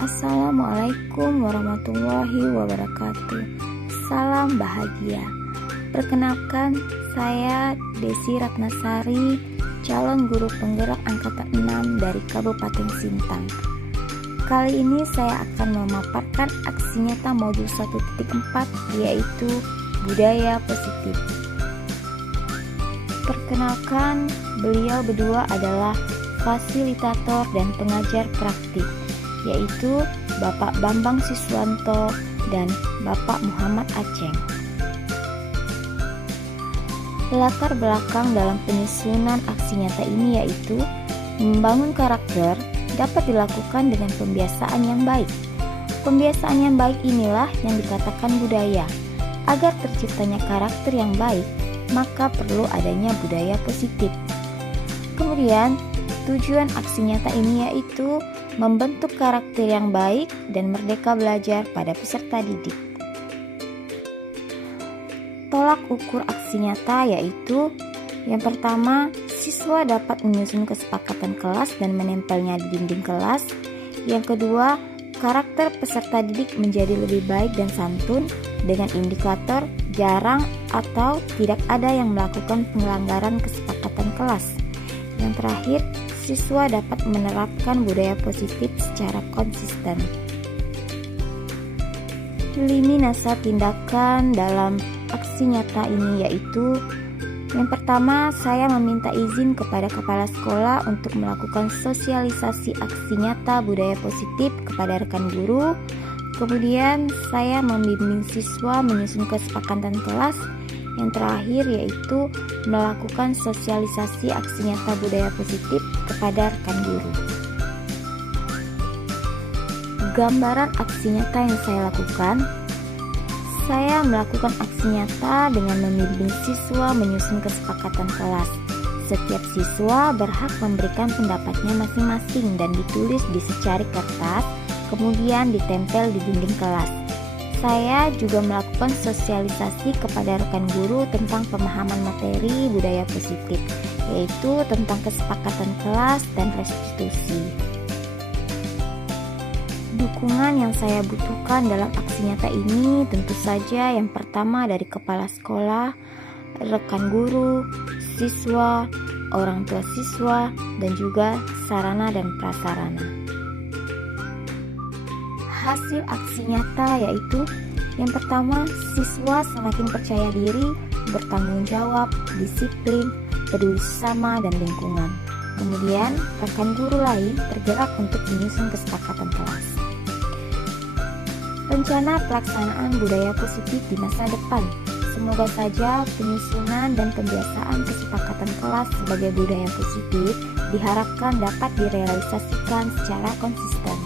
Assalamualaikum warahmatullahi wabarakatuh. Salam bahagia. Perkenalkan, saya Desi Ratnasari, calon guru penggerak angkatan 6 dari Kabupaten Sintang. Kali ini saya akan memaparkan aksi nyata modul 1.4, yaitu budaya positif. Perkenalkan, beliau berdua adalah fasilitator dan pengajar praktik, yaitu Bapak Bambang Siswanto dan Bapak Muhammad Aceng. Latar belakang dalam penyusunan aksi nyata ini yaitu membangun karakter dapat dilakukan dengan pembiasaan yang baik. Pembiasaan yang baik inilah yang dikatakan budaya. Agar terciptanya karakter yang baik, maka perlu adanya budaya positif. Kemudian, tujuan aksi nyata ini yaitu membentuk karakter yang baik dan merdeka belajar pada peserta didik. Tolak ukur aksi nyata yaitu yang pertama, siswa dapat menyusun kesepakatan kelas dan menempelnya di dinding kelas. Yang kedua, karakter peserta didik menjadi lebih baik dan santun dengan indikator jarang atau tidak ada yang melakukan pelanggaran kesepakatan kelas. Yang terakhir, siswa dapat menerapkan budaya positif secara konsisten. Lini masa tindakan dalam aksi nyata ini yaitu yang pertama, saya meminta izin kepada kepala sekolah untuk melakukan sosialisasi aksi nyata budaya positif kepada rekan guru. Kemudian saya membimbing siswa menyusun kesepakatan kelas. Yang terakhir yaitu melakukan sosialisasi aksi nyata budaya positif kepada rekan guru. Gambaran aksi nyata yang saya lakukan, saya melakukan aksi nyata dengan membimbing siswa menyusun kesepakatan kelas. Setiap siswa berhak memberikan pendapatnya masing-masing dan ditulis di secari kertas, kemudian ditempel di dinding kelas. Saya juga melakukan sosialisasi kepada rekan guru tentang pemahaman materi budaya positif, yaitu tentang kesepakatan kelas dan restitusi. Dukungan yang saya butuhkan dalam aksi nyata ini tentu saja yang pertama dari kepala sekolah, rekan guru, siswa, orang tua siswa, dan juga sarana dan prasarana. Hasil aksi nyata yaitu yang pertama, siswa semakin percaya diri, bertanggung jawab, disiplin, peduli sesama dan lingkungan. Kemudian, rekan guru lain tergerak untuk menyusun kesepakatan kelas. Rencana pelaksanaan budaya positif di masa depan. Semoga saja penyusunan dan pembiasaan kesepakatan kelas sebagai budaya positif diharapkan dapat direalisasikan secara konsisten.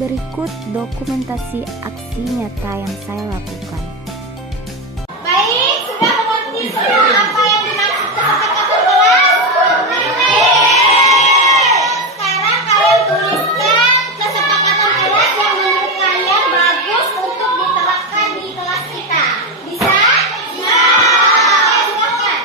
Berikut dokumentasi aksi nyata yang saya lakukan. Baik, sudah mengerti semua apa yang dimaksud kesepakatan kelas? Sekarang kalian tuliskan kesepakatan kelas yang menurut kalian bagus untuk diterapkan di kelas kita. Bisa? Ya. Silakan.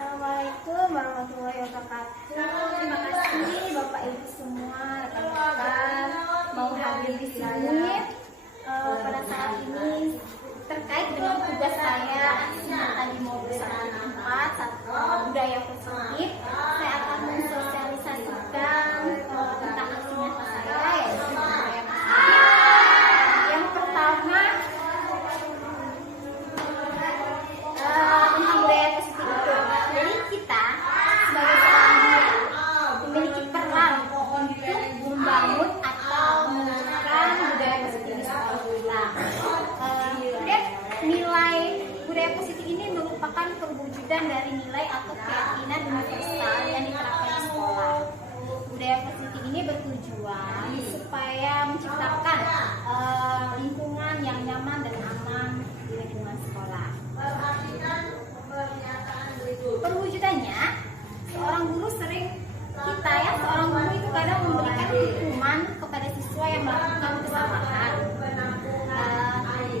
Assalamualaikum warahmatullahi wabarakatuh. Terima kasih Bapak Ibu semua, rekan-rekan mau hadir di sini pada saat ini terkait dengan tugas saya aksi nyata di modul 1 budaya positif. Saya akan mensosialisasikan tentang aksi nyata saya yaitu budaya positif. Yang pertama tentang budaya positif itu. Jadi kita sebagai seorang guru memiliki peran untuk membangun atau menumbuhkan budaya positif di sekolah kita. Kemudian nilai budaya positif ini merupakan perwujudan dari nilai atau keyakinan universal yang diterapkan di sekolah. Budaya positif ini bertujuan supaya menciptakan lingkungan yang nyaman dan aman di lingkungan sekolah. Perwujudannya, seorang guru seorang guru itu kadang memberikan hukuman kepada siswa yang melakukan kesalahan.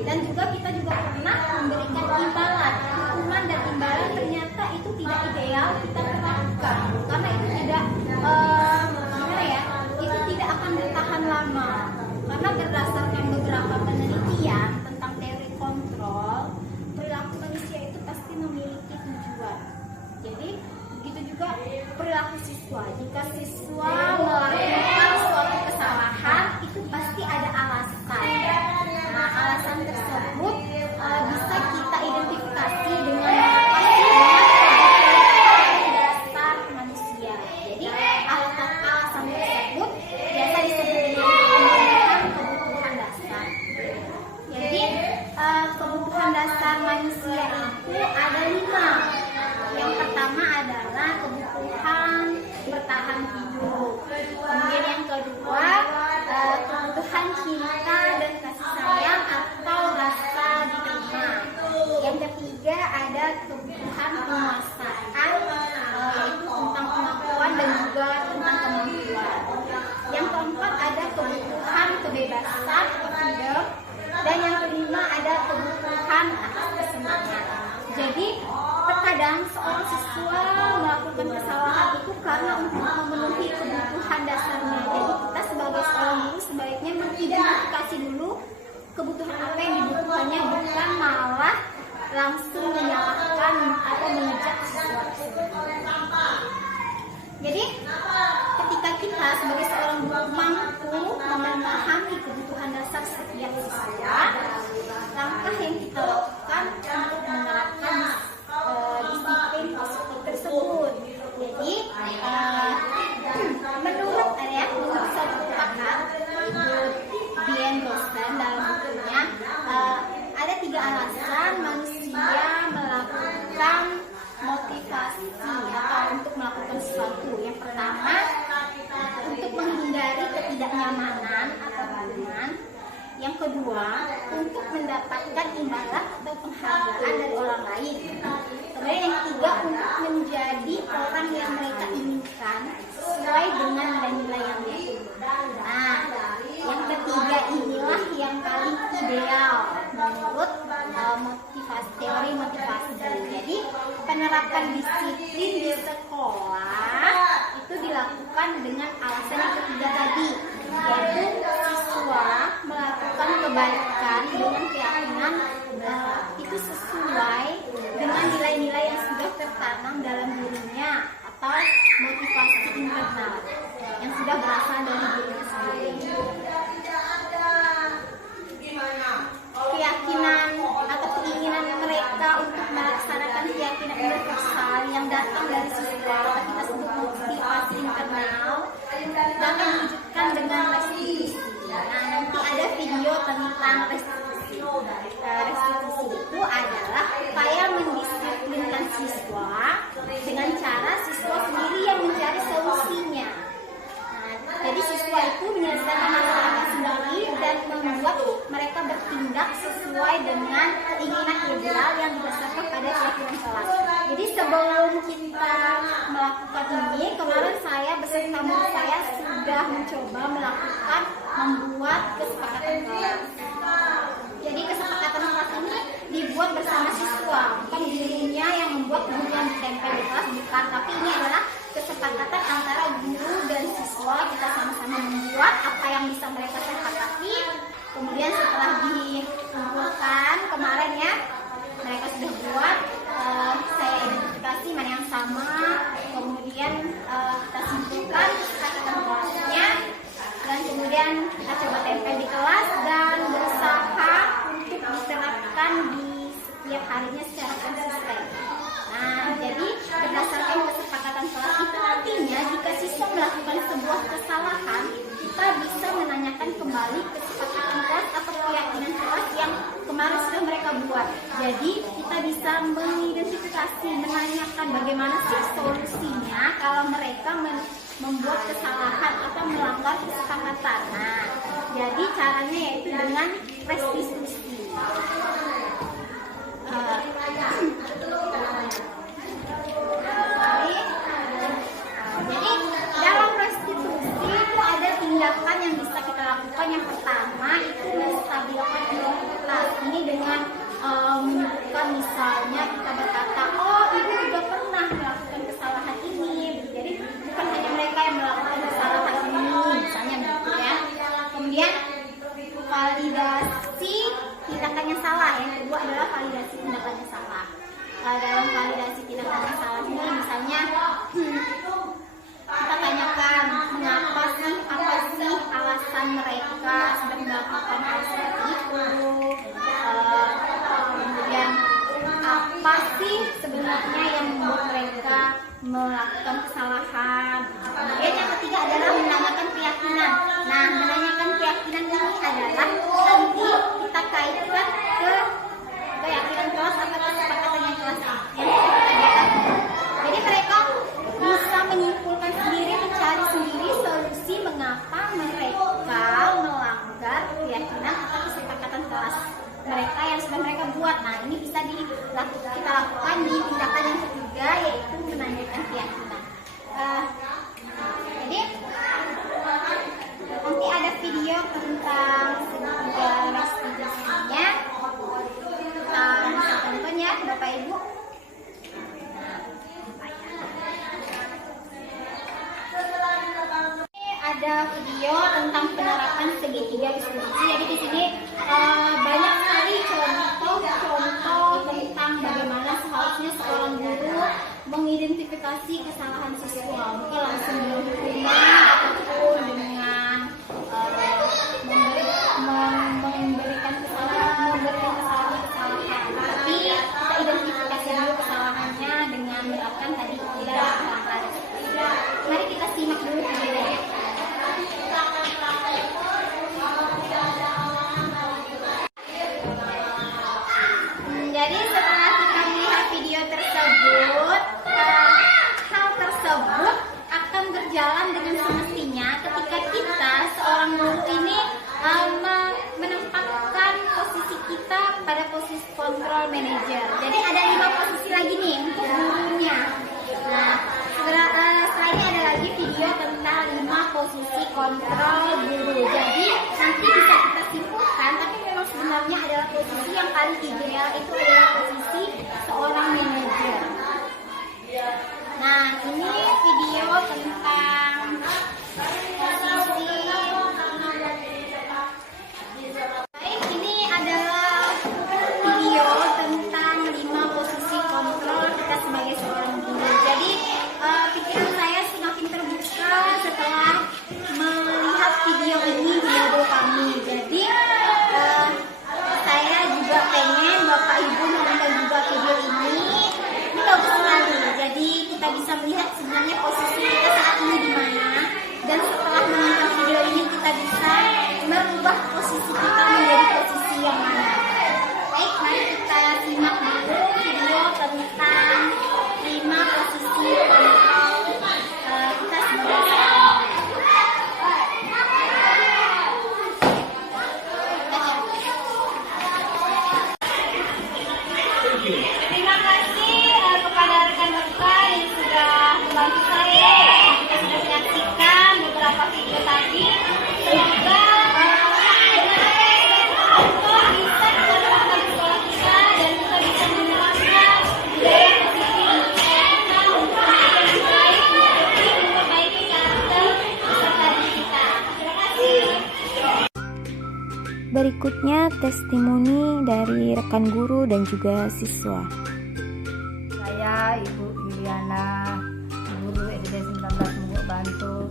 Dan juga kita juga pernah memberikan imbalan. Hukuman dan imbalan ternyata itu tidak ideal kita terapkan karena itu tidak itu tidak akan bertahan lama. Karena berdasarkan beberapa penelitian tentang teori kontrol, perilaku manusia itu pasti memiliki tujuan. Jadi begitu juga perilaku siswa. Jika siswa melakukan suatu kesalahan, itu pasti ada alasan. Nah, alasan tersebut bisa kita identifikasi dengan dasar manusia. Jadi alasan tersebut biasa disebut dengan kebutuhan dasar. Jadi kebutuhan dasar manusia itu ada 5. Yang pertama adalah kebutuhan bertahan hidup. Kemudian yang kedua kebutuhan cinta dan kasih sayang atau rasa diterima. Yang ketiga ada kebutuhan penguasaan, yaitu tentang pengakuan dan juga tentang kemampuan. Yang keempat ada kebutuhan kebebasan atau freedom. Dan yang kelima ada kebutuhan atas kesenangan. Jadi terkadang seorang siswa melakukan kesalahan itu karena untuk memenuhi kebutuhan dasarnya. Jadi kita sebagai seorang guru sebaiknya mengidentifikasi dulu kebutuhan apa yang dibutuhkannya, bukan malah langsung menyalahkan atau mengejar siswa tersebut. Jadi ketika kita sebagai seorang guru mampu memahami kebutuhan dasar setiap siswa, langkah yang kita lakukan untuk menerapkan disiplin positif tersebut. Jadi menurut satu pakar Dian Boston dalam bukunya ada 3 alasan manusia melakukan motivasi atau untuk melakukan sesuatu. Yang pertama untuk menghindari ketidaknyamanan atau hubungan. Yang kedua untuk mendapatkan imbalan atau penghargaan dari orang lain. Kemudian yang ketiga untuk menjadi orang yang mereka inginkan sesuai dengan nilai-nilai yang mereka. Nah, yang ketiga inilah yang paling ideal menurut teori motivasi. Jadi penerapan disiplin di sekolah itu dilakukan dengan alasan yang ketiga tadi, yaitu siswa melakukan kebaikan dengan keyakinan itu sesuai dengan nilai-nilai yang sudah tertanam dalam dirinya atau motivasi internal yang sudah berasal dari dirinya sendiri. Keyakinan atau keinginan mereka untuk melaksanakan keyakinan universal yang datang dari siswa atau kita sebut motivasi internal dapat diwujudkan dengan restitusi. Nah, nanti ada video tentang restitusi. Restitusi itu adalah upaya mendisiplinkan siswa dengan cara siswa sendiri yang mencari solusinya. Nah, jadi siswa itu menyelesaikan masalahnya sendiri dan membuat mereka bertindak sesuai dengan keinginan ideal yang didasarkan pada keyakinan kelas. Jadi sebelum kita melakukan ini, kemarin saya beserta murid saya sudah mencoba membuat kesepakatan kelas. Jadi kesepakatan kelas ini dibuat bersama siswa, bukan gurunya yang membuat, guru yang ditempel di kelas kalinya secara konsisten. Nah, jadi berdasarkan kesepakatan kelas itu nantinya jika siswa melakukan sebuah kesalahan, kita bisa menanyakan kembali kesepakatan kelas atau keyakinan kelas yang kemarin sudah mereka buat. Jadi kita bisa mengidentifikasi, menanyakan bagaimana sih solusinya kalau mereka membuat kesalahan atau melanggar kesepakatan. Nah, jadi caranya yaitu dengan restitusi. Jadi dalam restitusi itu ada tindakan yang bisa kita lakukan. Yang pertama itu menstabilkan identitas. Ini dengan menunjukkan misalnya kita berkata, oh ibu juga pernah melakukan kesalahan ini. Jadi bukan hanya mereka yang melakukan kesalahan ini, misalnya begitu ya. Kemudian validasi tindakannya salah. Yang kedua adalah validasi tindakannya salah. Dalam validasi tindakannya salah ini misalnya kita tanyakan mengapa sih, apa sih alasan mereka sudah melakukan hal seperti itu. Kemudian apa sih sebenarnya yang membuat mereka melakukan kesalahan. Kemudian yang ketiga adalah menanyakan keyakinan. Nah, menanyakan keyakinan ini adalah nanti kita kaitkan ke keyakinan kelas atau kesepakatan yang kelas yang kita tanyakan. Jadi mereka bisa menyimpulkan sendiri, mencari sendiri solusi mengapa mereka melanggar keyakinan atau kesepakatan kelas mereka yang sudah mereka buat. Nah, ini bisa kita lakukan di tindakan yang ketiga, yaitu menanyakan keyakinan. Jadi nanti ada video tentang restitusinya. Kita bisa tonton ya Bapak Ibu. Ada video tentang penerapan segitiga restitusi. Jadi di sini banyak sekali contoh tentang bagaimana seharusnya seorang guru mengidentifikasi kesalahan siswa, bukan langsung dihukuman ataupun dengan memberikan kesalahan, tapi kita identifikasi dulu kesalahannya dengan menerapkan tadi tiga langkah. Mari kita simak dulu videonya. Jadi setelah kita melihat video tersebut, hal tersebut akan berjalan dengan semestinya ketika kita seorang guru ini menempatkan posisi kita pada posisi kontrol manager. Jadi ada 5 posisi lagi nih untuk gurunya. Nah, setelah ini ada lagi video tentang 5 posisi kontrol guru. Jadi nanti bisa kita simpulkan, tapi memang sebenarnya adalah posisi yang paling ideal itu adalah posisi seorang manajer. Nah, ini video tentang posisi. Baik, ini adalah video tentang 5 posisi kontrol kita sebagai seorang guru. Jadi pikiran saya semakin terbuka setelah melihat video ini di modul kami. Jadi saya juga pengen Bapak Ibu menonton juga video ini. Ini bagus sekali. Jadi kita bisa melihat sebenarnya posisi kita saat ini di mana. Dan setelah menonton video ini kita bisa merubah posisi kita menjadi posisi yang mana. Baik, mari kita simak dulu video tentang 5 posisi kontrol kita sebagai seorang guru. Terima kasih kepada rekan-rekan yang sudah membantu saya, yang sudah menyaksikan beberapa video tadi. Semoga bisa diterapkan di sekolah kita dan kita bisa menerapkan budaya positif kita untuk lebih baik, untuk memperbaiki karakter peserta didik kita. Terima kasih. Berikutnya testimoni dari rekan guru dan juga siswa. Saya Ibu Yuliana, guru SD 19 Muguk Bantul,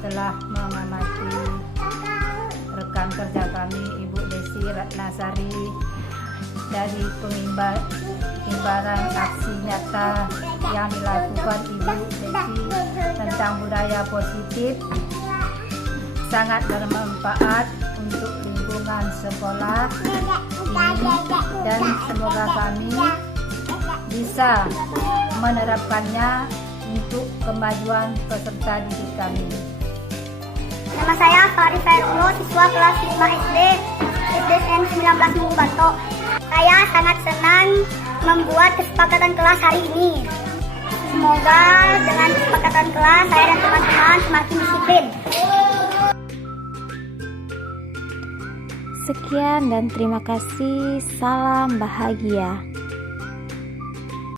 telah mengamati rekan kerja kami Ibu Desi Ratnasari dari Pemimba imbalan aksi nyata yang dilakukan Ibu Desi tentang budaya positif sangat bermanfaat untuk lingkungan sekolah ini, dan semoga kami bisa menerapkannya untuk kemajuan peserta didik kami. Nama saya Farisa Uno, siswa kelas 5 SD SDN 19 Munggu Banto. Saya sangat senang membuat kesepakatan kelas hari ini. Semoga dengan kesepakatan kelas saya dan teman-teman semakin disiplin. Sekian dan terima kasih. Salam bahagia.